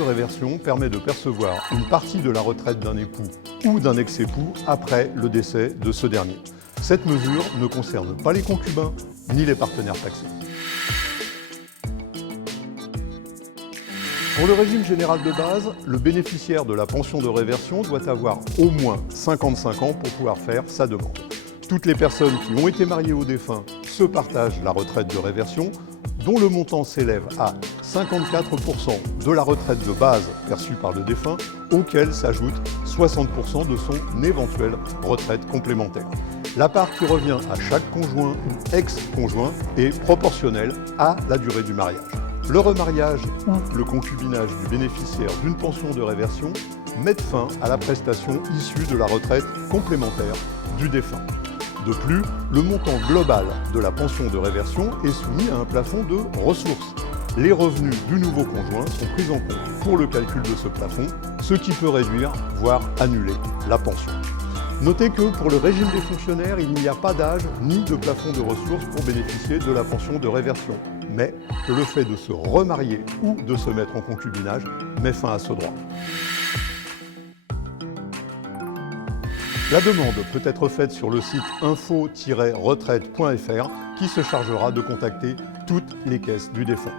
de réversion permet de percevoir une partie de la retraite d'un époux ou d'un ex-époux après le décès de ce dernier. Cette mesure ne concerne pas les concubins ni les partenaires taxés. Pour le régime général de base, le bénéficiaire de la pension de réversion doit avoir au moins 55 ans pour pouvoir faire sa demande. Toutes les personnes qui ont été mariées au défunt se partagent la retraite de réversion, dont le montant s'élève à 54% de la retraite de base perçue par le défunt, auquel s'ajoute 60% de son éventuelle retraite complémentaire. La part qui revient à chaque conjoint ou ex-conjoint est proportionnelle à la durée du mariage. Le remariage ou le concubinage du bénéficiaire d'une pension de réversion mettent fin à la prestation issue de la retraite complémentaire du défunt. De plus, le montant global de la pension de réversion est soumis à un plafond de ressources. Les revenus du nouveau conjoint sont pris en compte pour le calcul de ce plafond, ce qui peut réduire, voire annuler la pension. Notez que pour le régime des fonctionnaires, il n'y a pas d'âge ni de plafond de ressources pour bénéficier de la pension de réversion, mais que le fait de se remarier ou de se mettre en concubinage met fin à ce droit. La demande peut être faite sur le site info-retraite.fr qui se chargera de contacter toutes les caisses du défunt.